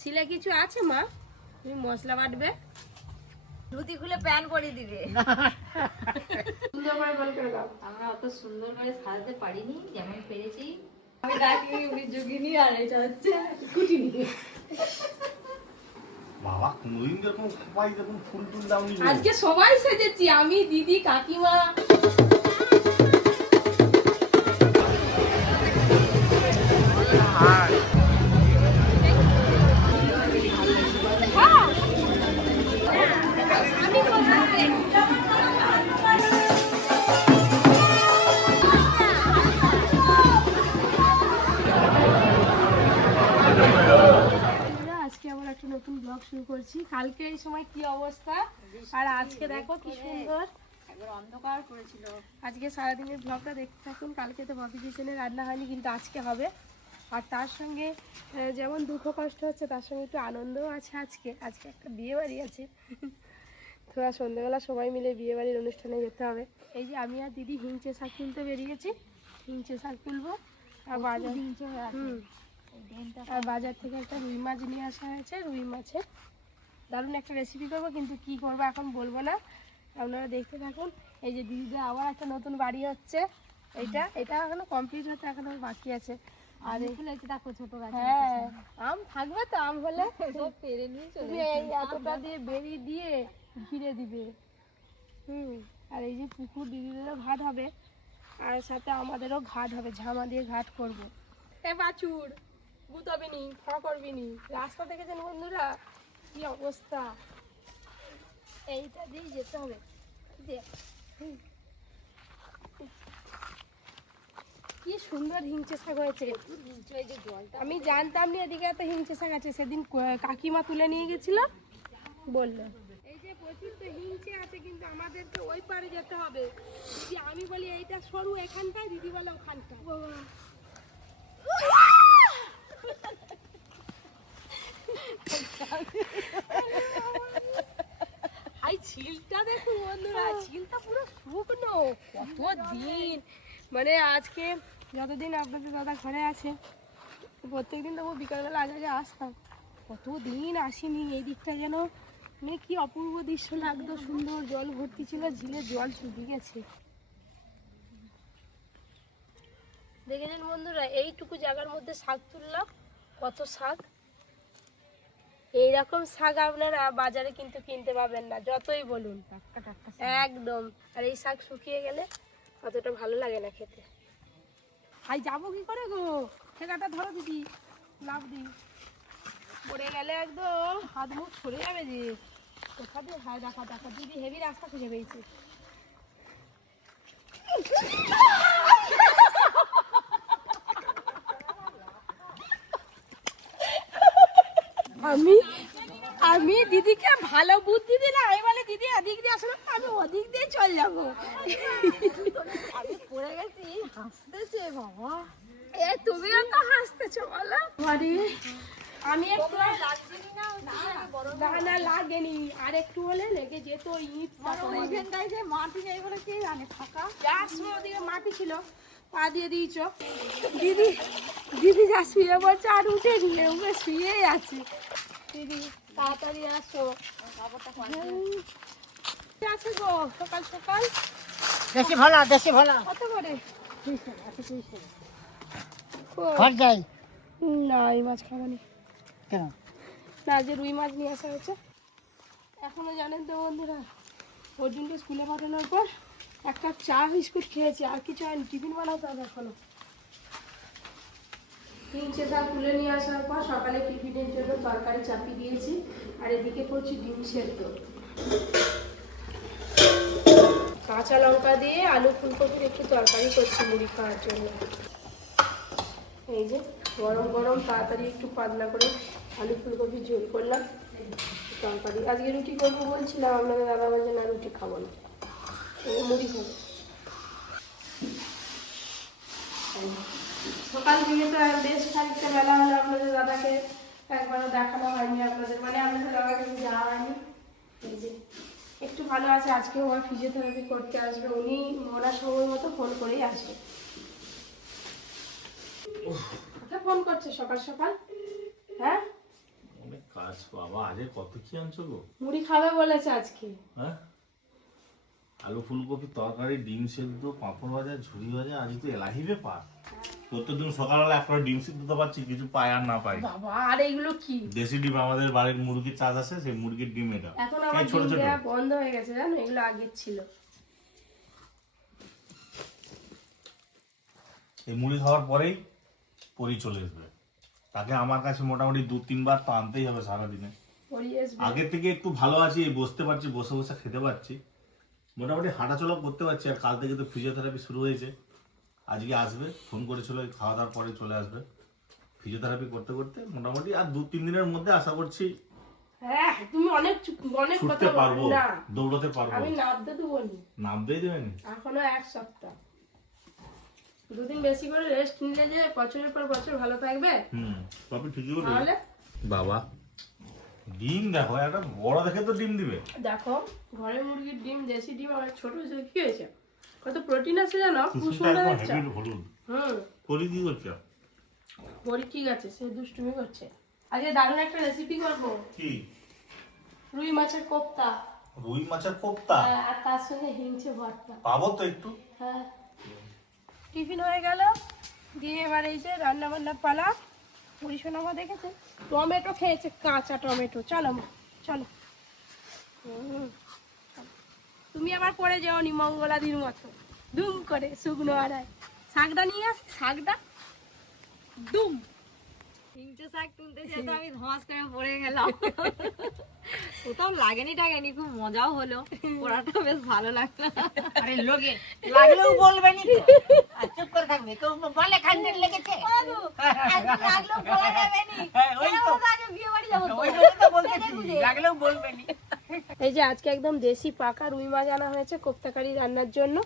ছিলে কিছু আছে মা? তুমি মশলা বাটবে, ধুতি খুলে প্যান পরিয়ে দিবে। সুন্দর করে গোল করে দাও। আমরা অত সুন্দর করে সাজাতে পারিনি, যেমন পেরেছি। আমি ডাকি উনি যোগিনী, আর এটা হচ্ছে কুটিনি। বাবা কোনদিন যখন সবাই যখন ফুল টুল দাওনি, আজকে সবাই সেজেছি, আমি, দিদি, কাকিমা। আজকে আবার একটা নতুন ব্লগ শুরু করছি। কালকে এই সময় কি অবস্থা, আর আজকে দেখো কি সুন্দর একবার অন্ধকার করেছিল। আজকে সারাদিনের ব্লগটা দেখতে থাকুন। কালকে তো ববি কিচেনে রান্না হয়নি, কিন্তু আজকে হবে। আর তার সঙ্গে যেমন দুঃখ কষ্ট হচ্ছে, তার সঙ্গে একটু আনন্দও আছে। আজকে একটা বিয়ে বাড়ি আছে। তোরা সন্ধ্যেবেলা সবাই মিলে বিয়ে বাড়ির অনুষ্ঠানে যেতে হবে। এই যে আমি আর দিদি হিংচে শাক তুলতে বেরিয়েছি। হিংচে শাক তুলবো, আর বাজার আর বাজার থেকে একটা রুই মাছ নিয়ে আসা হয়েছে। রুই মাছের দারুণ একটা রেসিপি করবো, কিন্তু কি করবো এখন বলবো না, আপনারা দেখতে থাকুন। এই যে দিদিদের আবার একটা নতুন বাড়ি হচ্ছে। এটা এখনো কমপ্লিট হতে এখনো বাকি আছে। আর দেখো ছোট গাছ, হ্যাঁ, আম থাকবে তো, আম হলে সব পেরে নিয়ে চলে এই এতটা দিয়ে বেরি দিয়ে ঘিরে দিবে। আর এই যে পুকুর দিদিদেরও ঘাট হবে, আর সাথে আমাদেরও ঘাট হবে, ঝামা দিয়ে ঘাট করবো। এ বাছুর গুতাবে নি, ফা করবি নি। রাস্তা দেখেছেন বন্ধুরা কি অবস্থা, এইটা দিয়ে যেতে হবে। কি সুন্দর হিংচে শাক হয়েছে। আমি জানতাম না এদিকে এত হিংচে শাক আছে। সেদিন কাকিমা তুলে নিয়ে গেছিল, বললো এই যে প্রচুর তো হিংচে আছে, কিন্তু আমাদেরকে ওই পারে যেতে হবে। দিদি আমি বলি এইটা সরু এখানটায়, দিদি বলে ওখানটা। আই ছিলটা দেখুন বন্ধুরা, ছিলটা পুরো শুকনো। কতদিন মানে আজকে যতদিন আপনাদের দাদা ঘরে আছে, প্রত্যেকদিন তবু বিকালবেলা আগে আগে আসতাম। কতদিন আসিনি। এই দিকটা যেন মানে কি অপূর্ব দৃশ্য লাগতো, সুন্দর জল ভর্তি ছিল, ঝিলে জল শুকিয়ে গেছে। দেখেছেন বন্ধুরা, এইটুকু জায়গার মধ্যে শাক তুললাম, কত শাক। এইরকম শাক আপনারা বাজারে কিন্তু কিনতে পাবেন না, যতই বলুন। একদম। আর এই শাক শুকিয়ে গেলে অতটা ভালো লাগে না খেতে। আই যাবো কি করে গো, ঠেকাটা ধরো দিদি, লাভ দি পড়ে গেলে একদম হাত মুখ সরে যাবে। যে কোথা দিয়ে হয়, দেখা দেখা দিদি হেভি রাস্তা খুঁজে পেয়েছে। আমি দিদিকে ভালো বুদ্ধি দিলাম। আমি বলে দিদি এদিক দিয়ে আসলে আমি ওদিক দিয়ে চল যাবো। আমি পড়ে গেছি, হাসতেছে বাবা। এ তুমিও তো হাসতেছো বলো। আমি একটু না লাগেনি, আর একটু হলে লেগে যেত। ইট ওইখানটায় যে মাটি নেই বলে কে জানে, ফাঁকা। যার সময় ওদিকে মাটি ছিল, পা দিয়ে দিয়েছ। দিদি দিদি যা শুয়ে বলছে, আর উঠে নিয়ে উঠে শুয়েই আছে। দিদি তাড়াতাড়ি আসো। আছে গো সকাল সকাল। দেশি ভালা, দেশি ভালা কত করে? ঘর যাই না এই মাছ খাবানি কেন? না, যে রুই মাছ নিয়ে আসা হয়েছে। এখনো জানেন তো বন্ধুরা, অর্জুনকে স্কুলে পাঠানোর পর এক কাপ চা বিস্কুট খেয়েছি, আর কিছু হয়নি। টিফিন বানাতে হবে এখনো। হিংচে শাক তুলে নিয়ে আসার পর সকালে টিফিনের জন্য তরকারি চাপিয়ে দিয়েছি, আর এদিকে করছি ডিম সেদ্ধ। কাঁচা লঙ্কা দিয়ে আলু ফুলকপির একটু তরকারি করছি মুড়ি খাওয়ার জন্য। এই যে গরম গরম তাড়াতাড়ি একটু পাতলা করে আলু ফুলকপি ঝোল করলাম, তরকারি। আজকে রুটি করবো বলছিলাম, আপনাদের দাদা বলছে না রুটি খাবো না, মুড়ি খাবো। সকাল থেকে তো বেশ খানিকটা বেলা হলে আপনাদের দাদাকে একবারও দেখানো হয়নি, আপনাদের মানে আপনাদের দাদাকে যাওয়া হয়নি। এই যে একটু ভালো আছে, আজকেও আমার ফিজিওথেরাপি করতে আসবে উনি, ওনার সময় মতো ফোন করেই আসবে। কোথায় ফোন করছে সকাল সকাল? হ্যাঁ, অনেক কাজ বাবা, আজকে কত কি আনছো গো? মুড়ি খাবে বলেছে আজকে। হ্যাঁ, আলু ফুলকপি তরকারি, ডিম সেদ্ধ, পাঁপড় ভাজা, ঝুড়ি ভাজা, আজ তো এলাহি ব্যাপার। প্রত্যেকদিন সকালবেলা একটা ডিম সিদ্ধ তো পাচ্ছি, কিছু পাই আর না পাই। বাবা, আর এইগুলো কি? দেশি ডিম, আমাদের বাড়ির মুরগির চাষ আছে, সেই মুরগির ডিম এটা। এখন আমার ছোট ডিম ছোট দেওয়া বন্ধ হয়ে গেছে জানো, এগুলো আগের ছিল। এই মুড়ি খাওয়ার পরেই পরি চলে আসবে। তাকে আমার কাছে মোটামুটি 2-3 বার তো আনতেই হবে সারাদিনে। পরি আসবে। আগের থেকে একটু ভালো আছি, এই বসতে পারছি, বসে বসে খেতে পারছি, মোটামুটি হাঁটাচলা করতে পারছি। আর কাল থেকে তো ফিজিওথেরাপি শুরু হয়েছে, আজকে আসবে, ফোন করেছিল, এই খাওয়া দাওয়ার পরে চলে আসবে। ফিজিওথেরাপি করতে করতে মোটামুটি আর 2-3 দিনের মধ্যে আশা করছি হ্যাঁ, তুমি অনেক অনেক কথা ছুটতে পারবো, বলো না। দৌড়াতে পারবো। আমি নামতে দেবো নি, নামতেই দেবেন। এখনো 1 সপ্তাহ। 2 দিন বেশি করে রেস্ট নিলে যে বছরের পর বছর ভালো থাকবে। কপি ঠিকই বলে তাহলে বাবা। ডিম দেখো, একটা বড় দেখে তো ডিম দিবে। দেখো, ঘরে মুরগির ডিম, দেশি ডিম, আমার ছোট ছোট কি হয়েছে, কত প্রোটিন আছে জানো? কুসুমটা একদম হেভি হলুদ। পরি কি করছে? পরি ঠিক আছে, সে দুষ্টুমি করছে। আজকে দারুণ একটা রেসিপি করবো, কি? রুই মাছের কোপ্তা। রুই মাছের কোপ্তা? আর তার সঙ্গে হিংচে ভর্তা। পাবো তো একটু? হ্যাঁ। টিফিন হয়ে গেল, দিয়ে এবার এই যে রান্না বান্নার পালা। পরিশোনামা দেখেছে টমেটো খেয়েছে, কাঁচা টমেটো। চলো মা, চলো। তুমি আবার পরে যাও নি মঙ্গলাদির মতো দুম করে শুকনো আড়াই। শাকটা নিয়ে আসি, শাকটা দুম। তিনটে শাক তুলতে যেয়ে তো আমি ধস করে পড়ে গেলাম। কোথাও লাগেনি, খুব মজাও হলো, পোড়াটা বেশ ভালো লাগলো। আরে লোকে লাগলেও বলবে নি তো। আর চুপ করে থাকবে, কেউ বলে খান্ডের লেগেছে। লাগলেও বলা যাবে নি। হ্যাঁ, ওই তো। আজ বিয়ে বাড়ি যাবো তো। ওই জন্য তো বলতেছি, লাগলেও বলবে নি। এই যে আজকে একদম দেশি পাকা রুই মাছ আনা হয়েছে কোপ্তাকারি রান্নার জন্য।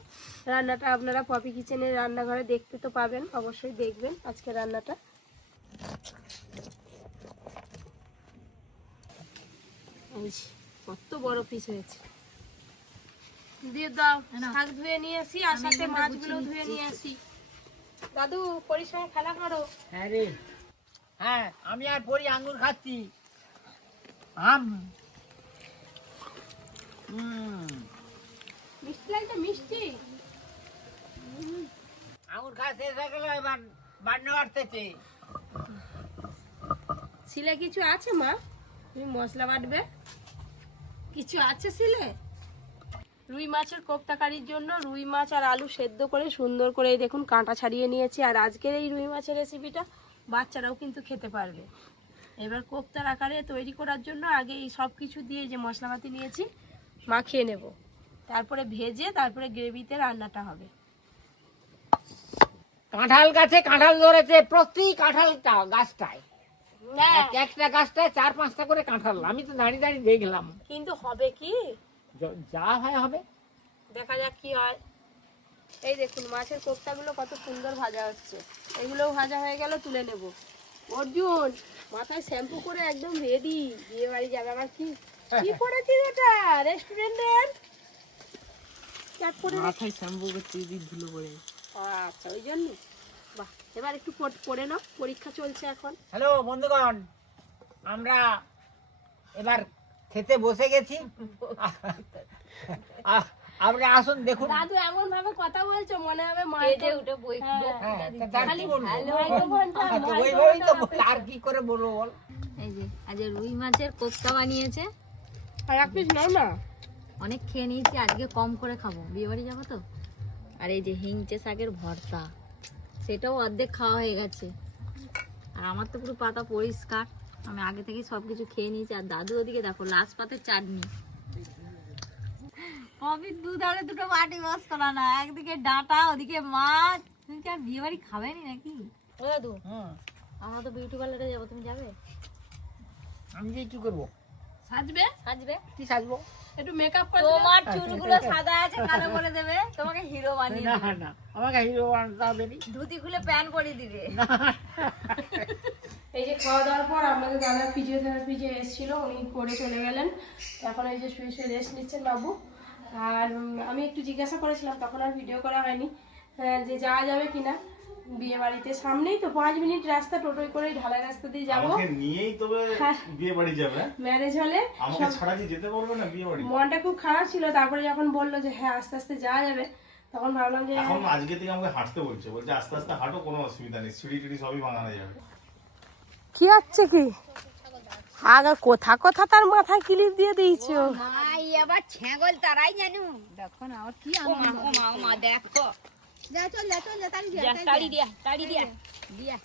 রান্নাটা আপনারা পপি কিচেনের রান্নাঘরে দেখতে তো পাবেন, অবশ্যই দেখবেন আজকে রান্নাটা। এই যে, কত বড় পিস হয়েছে। দিয়ে দাও, শাক ধুয়ে নিয়ে আসি, আর সাথে মাছগুলো ধুয়ে নিয়ে আসি। দাদু, পরিষ্কার খেলা করো। হ্যাঁ রে, হ্যাঁ, আমি আর পরি আঙ্গুর খাচ্ছি। আম মিষ্টি লাগছে, মিষ্টি। আঙ্গুর খাওয়া শেষ হয়ে গেল, এবার বান্না বাড়তেছে। শিলে কিছু আছে মা? তুমি মশলা বাটবে, কিছু আছে শিলে? রুই মাছের কোপ্তাকারির জন্য রুই মাছ আর আলু সেদ্ধ করে সুন্দর করে এই দেখুন কাঁটা ছাড়িয়ে নিয়েছি। আর আজকের এই রুই মাছের রেসিপিটা বাচ্চারাও কিন্তু খেতে পারবে। এবার কোপ্তার আকারে তৈরি করার জন্য আগে এই সব কিছু দিয়ে যে মশলাপাতি নিয়েছি মাখিয়ে নেব, তারপরে ভেজে তারপরে গ্রেভিতে রান্নাটা হবে। কাঁঠাল গাছে কাঁঠাল ধরেছে, প্রতি কাঁঠালটা গাছটায়, না একটা গাছটায় 4-5টা করে কাঁঠাল। আমি তো দাঁড়িয়ে দাঁড়িয়ে দেখলাম। কিন্তু হবে কি, যা হয় হবে, দেখা যাক কি হয়। এই দেখুন মাছের কোপ্তাগুলো কত সুন্দর ভাজা হচ্ছে। এগুলোও ভাজা হয়ে গেল, তুলে নেব। অর্জুন মাথায় শ্যাম্পু করে একদম রেডি, বিয়ে বাড়ি যাবে। আবার কি কি করেছিস এটা রেস্টুরেন্টের? ক্যাপ করে মাথায় শ্যাম্পু করতে ধুলো পড়ে। আচ্ছা, ওই জন্য। বাহ, এবার একটু পড়ে নাও, পরীক্ষা চলছে এখন। হ্যালো বন্ধুগণ, আমরা এবার খেতে বসে গেছি। আপনি আসুন দেখুন। দাদু এমন ভাবে কথা বলছো মনে হবে মা স্টেজে উঠে বই হ্যাঁ, তা তার কি বলবো? মাইক্রোফোনটা আচ্ছা, ওইভাবেই তো বল, আর কি করে বলবো বল। এই যে আজ রুই মাছের কোপ্তা বানিয়েছে। আর এক পিস নাও না। অনেক খেয়ে নিয়েছি, আজকে কম করে খাবো, বিয়ে বাড়ি যাবো তো। আর এই যে হিংচে শাকের ভর্তা, সেটাও অর্ধেক খাওয়া হয়ে গেছে। আর আমার তো পুরো পাতা পরিষ্কার, আমি আগে থেকেই সব কিছু খেয়ে নিয়েছি। আর দাদু ওদিকে দেখো লাস্ট পাতের চাটনি। কবির দুধারে দুটো বাটি বাস করা না, একদিকে ডাঁটা ওদিকে মাছ। তুমি কি আর বিয়ে বাড়ি খাবেনি নাকি? ও দাদু, আমরা তো বিউটি পার্লারে যাবো, তুমি যাবে? আমি যে কি করবো? সাজবে, সাজবে? কি সাজবো? একটু মেকআপ করে তোমার চুলগুলো সাদা আছে, কালো করে দেবে, তোমাকে হিরো বানিয়ে না দেবে। না, আমাকে হিরো বানাতে হবে নি। ধুতি খুলে প্যান্ট পরিয়ে দিবে। এই যে খাওয়া দাওয়ার পর আমাদের দাদা ফিজিওথেরাপি যে এসেছিল উনি করে চলে গেলেন। এখন এই যে শুয়ে শুয়ে রেস্ট নিচ্ছেন বাবু। আর আমি একটু জিজ্ঞাসা করেছিলাম, তখন আর ভিডিও করা হয়নি, যে যাওয়া যাবে কিনা। বিয়ে বাড়িতে সামনেই তো 5 মিনিট রাস্তা, টোটোয় করে ঢালাই রাস্তা দিয়ে যাবো। আমাকে নিয়েই তবে হ্যাঁ। বিয়ে বাড়ি যাবে? ম্যারেজ হলে আমাকে ছাড়া কি যেতে পারবে না বিয়ে বাড়ি? মনটা খুব খারাপ ছিল, তারপরে যখন বললো যে হ্যাঁ আস্তে আস্তে যাওয়া যাবে, তখন ভাবলাম যে এখন আজকে থেকে আমাকে হাঁটতে বলছে আস্তে আস্তে হাঁটো, কোনো অসুবিধা নেই, সিঁড়ি টিড়ি সবই ভাঙানো যাবে। কি হচ্ছে কি আগে কথা কথা তার মাথায় ক্লিপ দিয়ে দিয়েছো। ভাই আবার ছাগল তারাই জানু। দেখো না আর কি আনন্দ। ও মা দেখো। যা চল তাড়ি যা তাড়ি দিয়া দিয়া।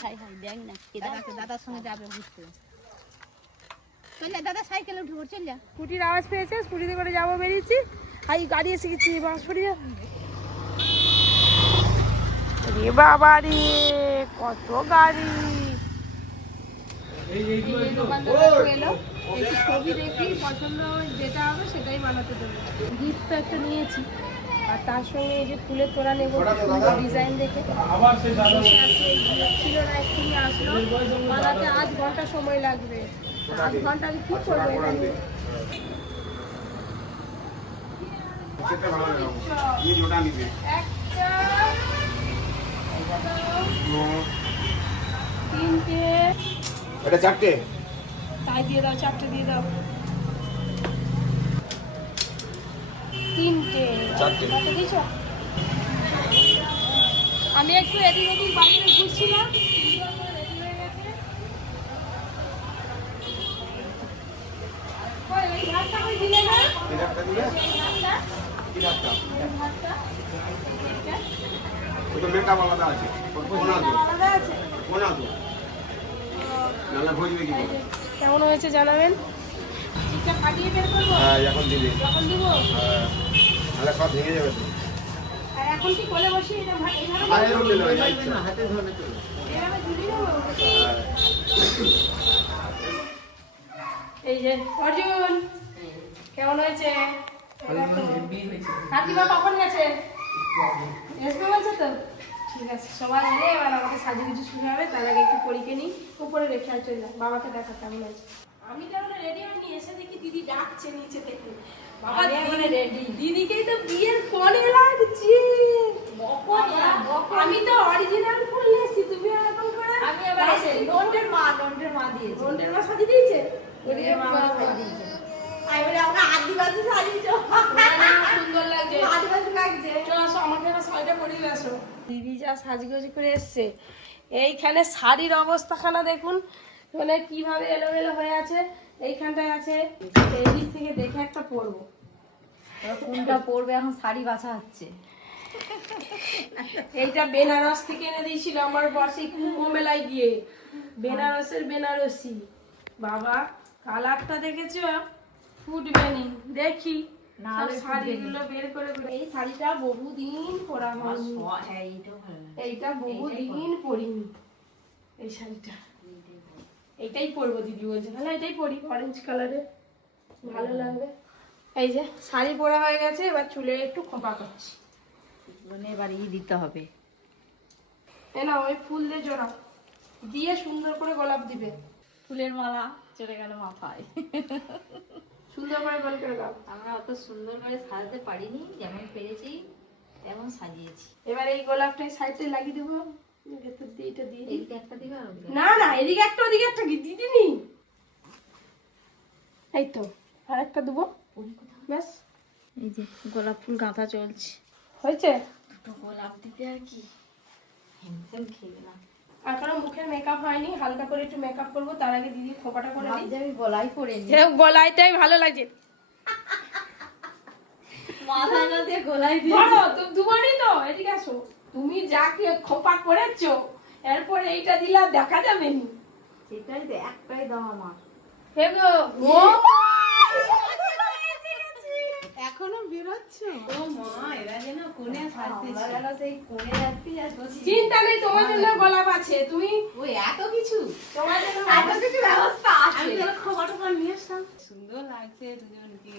হাই দেখ না দাদার সঙ্গে যাবে বুঝতে। চল দাদা সাইকেলে উঠে চল যা। স্কুটির আওয়াজ পেয়েছে, স্কুটিতে করে যাবো বেরিয়েছি। এই গাড়ি এসে গেছি, বাঁশফড়িয়া। রে বাবা রে, কত গাড়ি। ছবি দেখি পছন্দ যেটা হবে সেটাই বানাতে দেবো। গিফট তো একটা নিয়েছি, আর তার সঙ্গে এই যে ফুলের তোড়া নেবো, ডিজাইন দেখে ছিল না, এক্ষুনি আসলো। বানাতে 8 ঘন্টা সময় লাগবে। 8 ঘন্টা আমি কি করবো এটা নিয়ে? একটা, তিনটে, এটা 4টে তাই দিয়ে দাও, 4টে দিয়ে দাও। 3টে, 4টে। কত দিয়েছ? আমি একটু এদিক ওদিক বাড়িতে ঘুরছিলাম, সুন্দর করে ready হয়ে গেছে। কই, ওই ভাতটা কই দিলে না? একটা দিলে এই ভাতটা, কি রাখতাম এই ভাতটা, এইটা, ওটা মেকআপ আলাদা আছে কোনা তো আলাদা আছে। কোনা তো নালা ভজবে কি এই যে, কেমন হয়েছে জানাবেন। চিকটা ফাটিয়ে বের করবো হ্যাঁ এখন দিবি যখন দিব। হ্যাঁ নালে সব ভেঙে যাবে তো আর এখন কি কোলে বসি এটা এইভাবে আর এরকম দিলে না হাতে ধরে তো এইভাবে ঝুলিয়ে দেবো। এই যে অর্জুন, কেমন হয়েছে? কাকিমা কখন গেছে? এসবে বলছে তো? ঠিক আছে, সবাই এলে এবার আমাকে সাজিয়ে কিছু শুরু হবে, তার আগে একটু পরীক্ষা নিই, উপরে রেখে আর চলে যাই, বাবাকে দেখা কেমন আছে। আমি তেমন রেডি হয়নি, এসে দেখি দিদি ডাকছে নিচে থেকে। বাবা রেডি, দিদিকেই তো বিয়ের পরে লাগছে। আমি তো অরিজিনাল ফুল নিয়েছি, তুমি এরকম করে। আমি আবার নন্টের মা দিয়েছি। রন্ডের মা সাজিয়ে দিয়েছে। ওরে মা সাজিয়ে দিয়েছে। আমি বলে আমাকে আদিবাসী সাজিয়েছো। সুন্দর লাগছে, আদিবাসী লাগছে। চলো আসো, আমাকে একটা শাড়িটা পরিয়ে আসো। দিদি যা সাজগোজ করে এসছে, এইখানে শাড়ির অবস্থাখানা দেখুন, মানে কিভাবে এলোমেলো হয়ে আছে। এইখানটায় আছে, এই দিক থেকে দেখে একটা পরবো। কোনটা পরবে এখন শাড়ি বাছা হচ্ছে। এইটা বেনারস থেকে এনে দিয়েছিল আমার বসে কুম্ভ মেলায় গিয়ে, বেনারসের বেনারসি। বাবা কালারটা দেখেছো? ফুটবে নি, দেখি না সব হলে শাড়িগুলো বের করে করে। এই শাড়িটা বহুদিন পরা হয়নি, হ্যাঁ এইটাও ভালো লাগে। এইটা বহুদিন পরিনি এই শাড়িটা। এইটাই পরবো দিদি বলছে, তাহলে এটাই পরি, অরেঞ্জ কালারের ভালো লাগবে। এই যে শাড়ি পরা হয়ে গেছে, এবার চুলে একটু খোপা করছি। মানে এবার দিতে হবে। এ না, ওই ফুল দিয়ে জোড়াও, দিয়ে সুন্দর করে গোলাপ দিবে। ফুলের মালা চলে গেল মাথায়। সুন্দর করে গোল করে দাও। আমরা অত সুন্দর করে সাজাতে পারিনি, যেমন পেরেছি তেমন সাজিয়েছি। এবার এই গোলাপটাই সাইডে লাগিয়ে দেবো, ভেতর দিয়ে এটা দিয়ে দিই। এদিকে একটা দিবে আর ওদিকে না না, এদিকে একটা ওদিকে একটা কি দিদি নি। এই তো আর একটা দেবো, ব্যাস। এই যে গোলাপ ফুল গাঁথা চলছে। হয়েছে। দুটো গোলাপ দিতে আর কি হেমসেম খেয়ে গেলাম। এখনো মুখের মেকআপ হয়নি, হালকা করে একটু মেকআপ করবো, তার আগে দিদি খোপাটা করে দিই। আমি গলাই করে নি, গলাইটাই ভালো লাগছে। মাথা না দিয়ে গলাই দিয়ে ধরো দুবারই তো, এদিকে আসো। তুমি যা কি খোপা করেছো, এরপর এইটা দিলা দেখা যাবে নি। সেটাই তো, একটাই দাও আমার। হে গো, ও এখনো বেরোচ্ছ? ও মা, এরা যেন কোণে সাজতেছে। আমরা যেন সেই কোণে যাচ্ছি আর বসি। চিন্তা নেই, তোমার জন্য গোলাপ আছে। তুমি ওই এত কিছু, তোমার জন্য এত কিছু ব্যবস্থা আছে। আমি তোর খবর নিয়ে আসলাম। সুন্দর লাগছে দুজনকে,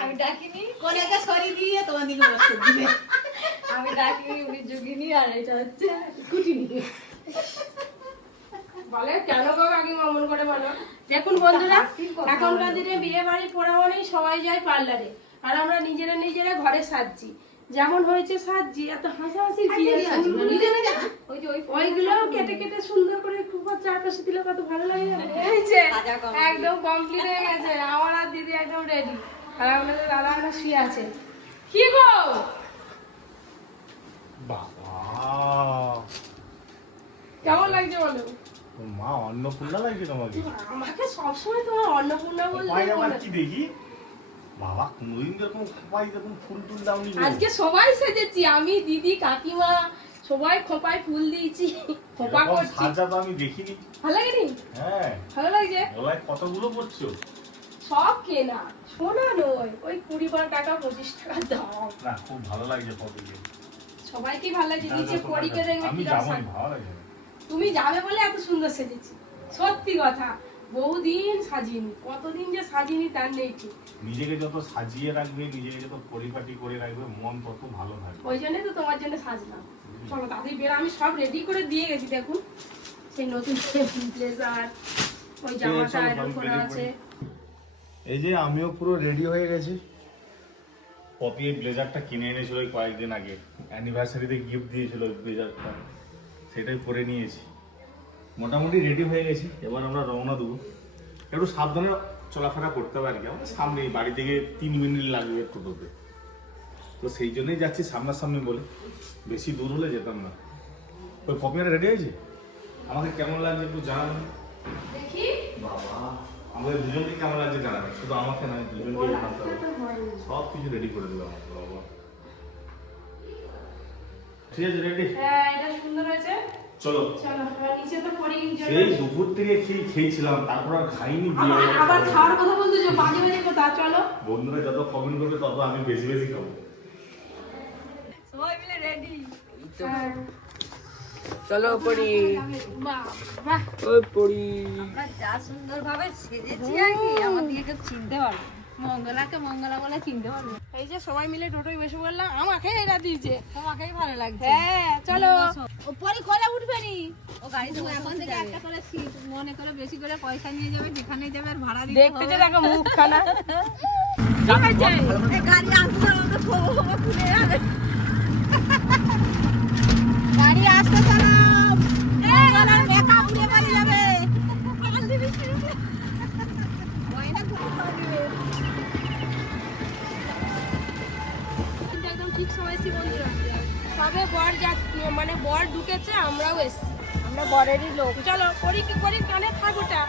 আমি ডাকিনি, কোণেকে সরিয়ে দিয়ে তোমার দিকে বসতে দিবে। আমি ডাকিনি, উনি জুগিনি, আর এটা হচ্ছে স্কুটি নিয়ে। বলে কেন গো কাকিমা অমন করে বলো। দেখুন বন্ধুরা, এখনকার দিনে বিয়ে বাড়ি পড়া মানেই সবাই যায় পার্লারে, আর আমরা নিজেরা নিজেরা ঘরে সাজছি। যেমন হয়েছে সাজি, এত হাসাহাসি কি আছে? ওইগুলো কেটে কেটে সুন্দর করে খুব চারপাশে দিলে কত ভালো লাগে জানো? এই যে একদম কমপ্লিট হয়ে গেছে, আমার আর দিদি একদম রেডি। আর আমাদের দাদা একটা শুয়ে আছে। কি গো বাবা, কেমন লাগছে বলো? তোর মা অন্নপূর্ণা লাগছে তোমাকে। আমাকে সবসময় তোমার অন্নপূর্ণা বলতে খোপাই আবার কি দেখি? বাবা কোনোদিন এরকম খোপাই এরকম ফুল টুল দাওনি গো। আজকে সবাই সেজেছি, আমি দিদি কাকিমা সবাই খোপায় ফুল দিয়েছি, খোপা এরকম করছি। সাজা তো আমি দেখিনি। ভালো লাগেনি? হ্যাঁ, ভালো লাগছে? গলায় কতগুলো পড়ছো? সব কেনা, সোনা নয়, ওই 20 টাকা 25 টাকা দাম। না, খুব ভালো লাগছে কতগুলো। সবাইকে ভালো লাগছে, নিচে পরীকে দেখবে আমি কি যাবো, রকম। ভালো লাগছে। তুমি যাবে বলে এত সুন্দর সেজেছি, সত্যি কথা। বহুদিন সাজিনি, কতদিন যে সাজিনি তার নেই ঠিক। নিজেকে যত সাজিয়ে রাখবে, নিজেকে যত পরিপাটি করে রাখবে, মন তত ভালো থাকবে। ওই জন্যই তো তোমার জন্য সাজলাম। চলো তাড়াতাড়ি বেরো, আমি সব রেডি করে দিয়ে গেছি দেখুন। সেই নতুন ব্লেজার, ওই জামাটা এরকম করা আছে। এই যে আমিও পুরো রেডি হয়ে গেছি। পপি এই ব্লেজারটা কিনে এনেছিল ওই কয়েকদিন আগে, অ্যানিভার্সারিতে গিফট দিয়েছিল ওই ব্লেজারটা, সেটাই পরে নিয়েছি। মোটামুটি রেডি হয়ে গেছি, এবার আমরা রওনা দেবো। একটু সাবধানে চলাফেরা করতে হবে আর কি, আমাদের সামনেই, বাড়ি থেকে 3 মিনিট লাগবে টোটোতে। তো সেই জন্যই যাচ্ছি সামনাসামনি বলে, বেশি দূর হলে যেতাম না। ওই পপিটা রেডি হয়েছে? আমাকে কেমন লাগছে একটু জানাবেন। দেখি বাবা, আমাদের দুজনকে কেমন লাগছে জানাবেন, শুধু আমাকে নয়, দুজনকে জানাতে হবে। সব কিছু রেডি করে দেবে আমাকে বাবা। ঠিক আছে, রেডি? হ্যাঁ, এটা সুন্দর হয়েছে। চলো। চলো, এবার নিচে তো পরি। সেই দুপুর থেকে খেয়েছিলাম, তারপর আর খাইনি। আবার খাওয়ার কথা বলতেছো, বাজে বাজে কথা। চলো, বন্ধুরা যত কমেন্ট করবে তত আমি বেশি বেশি খাবো। সবাই মিলে রেডি। চলো পড়ি। বাহ, ওই পড়ি। আমরা যা সুন্দর ভাবে সেজেছি আর কি, আমাদেরকে কেউ চিনতে পারবে না। মঙ্গলাকে মঙ্গলা বলে চিনতে পারবে। এই যে সবাই মিলে টোটোয় বসে বললাম, আমাকে এরা দিয়েছে। তোমাকেই ভালো লাগছে। হ্যাঁ, চলো। ও পরে খোলা উঠবে নি, ও গাড়িতে এখন থেকে একটা করে সিট মনে করে বেশি করে পয়সা নিয়ে যাবে, যেখানে যাবে আর ভাড়া দিতে দেখতে যে দেখো মুখখানা। গাড়ি আসতে আমাকে খুলে যাবে। গাড়ি আসতে চালাম মঙ্গলার মেকআপ উড়ে বাড়ি যাবে। গয়না খুলে পারবে। কিন্তু একদম ঠিক সময় এসেছি বন্ধুরা। সবে বর মানে বর ঢুকেছে, আমরাও এসেছি। আমরা বরেরই লোক। চলো, করি কি করি, কানে থাক ওটা।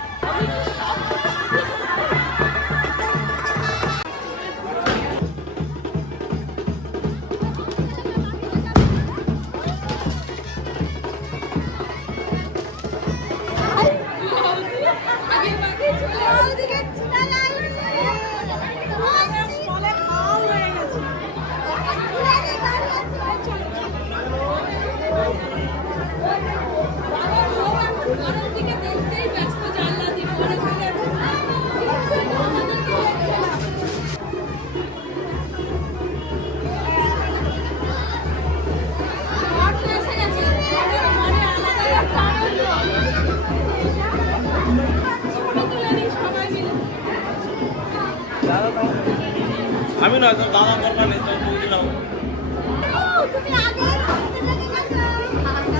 আমি না, দাদা দরকার নেই, তুমি নাও।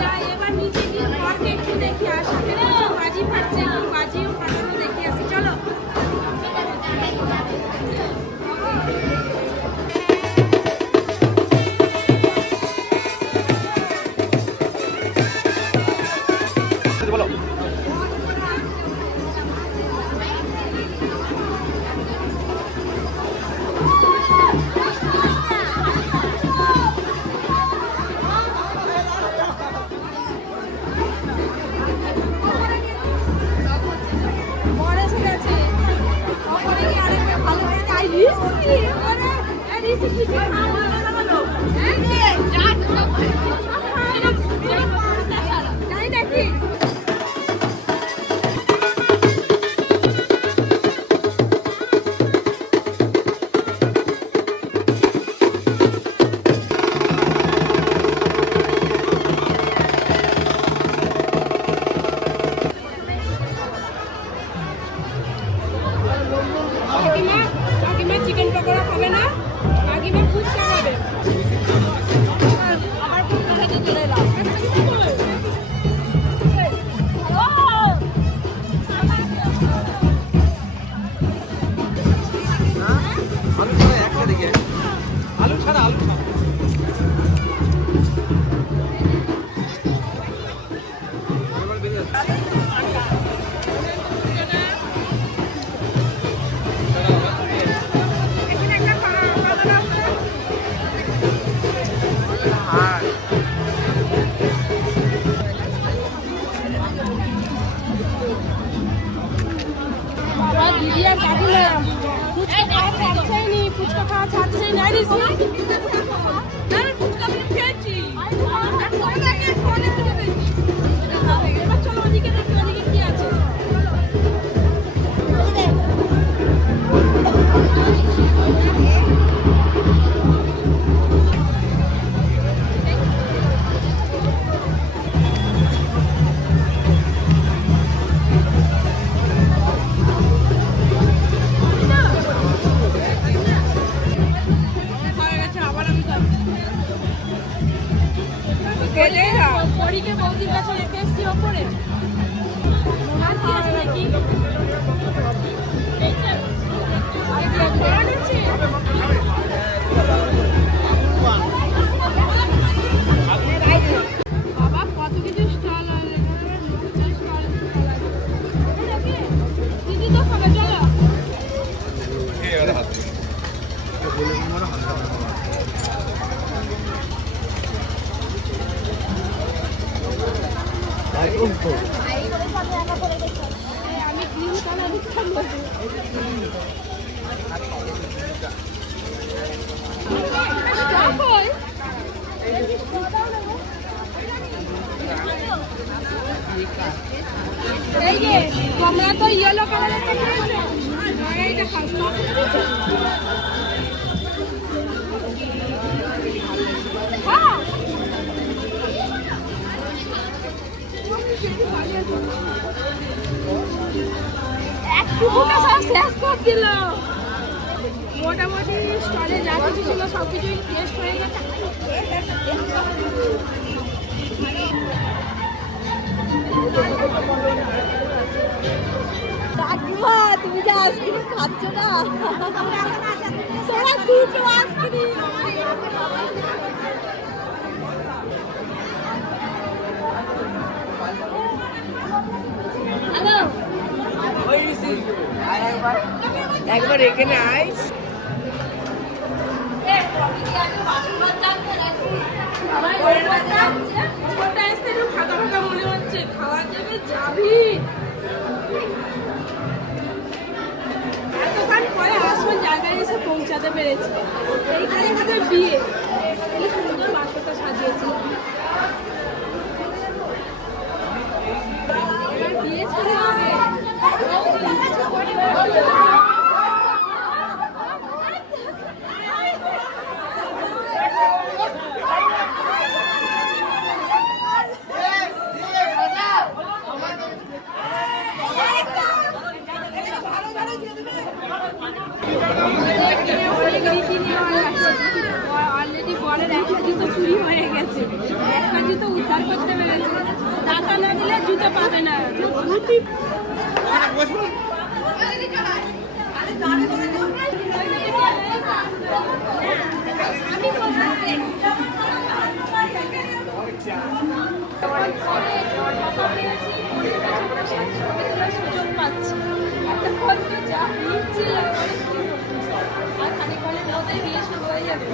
যাই, এবার নিচে গিয়ে বরকে একটু দেখি আসি। বাজি ফাটছে, একটু বাজিও ফাটানো দেখে আসি। চলো। বলো। চলে এলাম। বাবা দিদি আর কাকিমা ফুচকা খাওয়া ছাড়ছেই নি, ফুচকা খাওয়া ছাড়ছেই না রে। হ্যাঁ ফুচকা আমি খেয়েছি। এবার চলো ওদিকে দেখি ওদিকে কি আছে। পরীকে বৌদির কাছে রেখে এসছি ওপরে। আর কি আছে নাকি? বাবা কত কিছু স্টল দিদি তো খাবে চলো। আমি গ্রিন কালার খাবো। এই যে তোমরা তো ইয়েলো কালারের এইটা খাও। একটুকুটা সব শেষ করে দিল। মোটামুটি স্টলে যা কিছু ছিল সব কিছুই টেস্ট হয়ে গেছে। কাকিমা তুমি যে আইসক্রিম খাচ্ছ না, তোরা দুটো আইসক্রিম। হ্যালো একবার এখানে আয়। ওটা আসতে একটু ফাঁকা ফাঁকা মনে হচ্ছে। খাওয়া যাবে যাবি এতক্ষণ পরে আসল জায়গায় এসে পৌঁছাতে পেরেছি। এইখানে আমাদের বিয়ে কি সুন্দর বাসটা সাজিয়েছি। এবার বিয়ে ছেড়ে হবে। অলরেডি বলের একটা জুতো চুরি হয়ে গেছে, একটা জুতো উদ্ধার করতে পেরেছে। টাকা না দিলে জুতো পাবে না। সুযোগ পাচ্ছি এতক্ষণ তো যা ভিড় আর খানিকক্ষণের মধ্যেই বিয়ে শুরু হয়ে যাবে।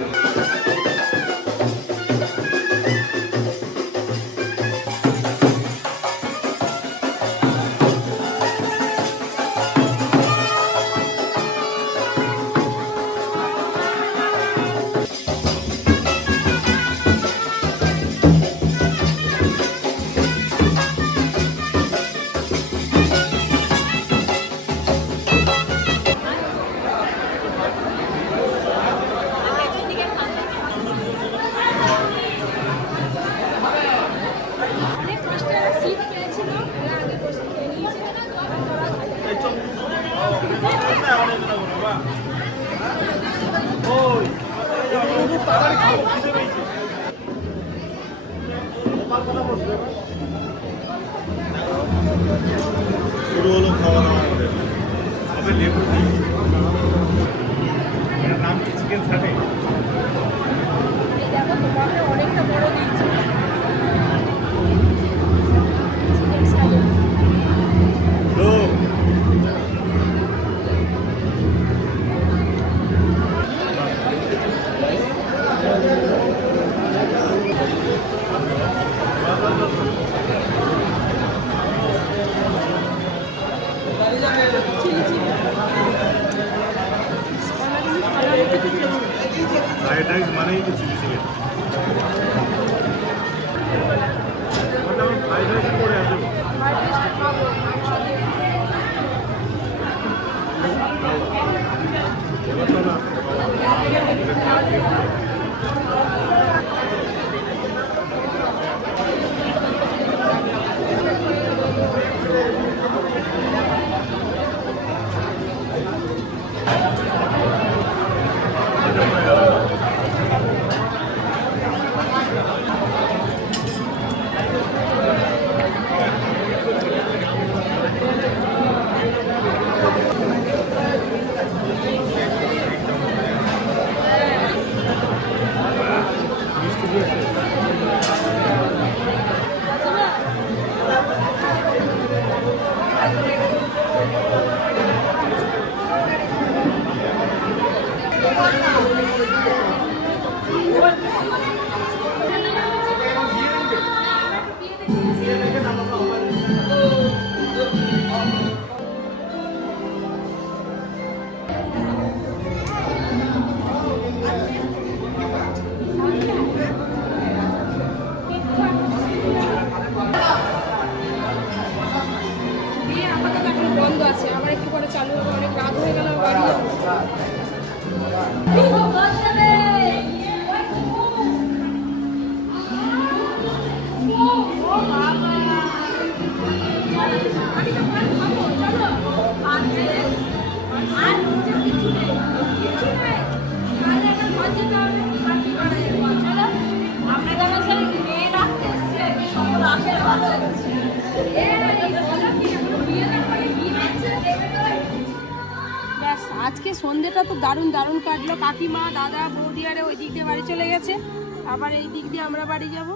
শুরু হলো খাওয়া দাওয়া আমাদের সবে লেবু দিয়েছি। এর নাম কি চিকেন সাটে? এই দেখো তোমাকে অনেকটা বড় দিয়েছি চিকেন স্যালাড। তো ফ্রাইড রাইস মানেই তো চিলি চিকেন। ফ্রাইড রাইস করে আসবে ফ্রাইড রাইসটা খাবো মাংস দিয়ে। এবার তো না বিয়ে আপাতত এখন বন্ধ আছে, আবার একটু পরে চালু হবে। অনেক রাত হয়ে গেল, বাড়ি যাবো। ব্যাস, আজকে সন্ধ্যেটা তো দারুণ দারুণ কাটলো। কাকিমা, দাদা, বৌদি আরে ওই দিক দিয়ে বাড়ি চলে গেছে, আবার এই দিক দিয়ে আমরা বাড়ি যাব।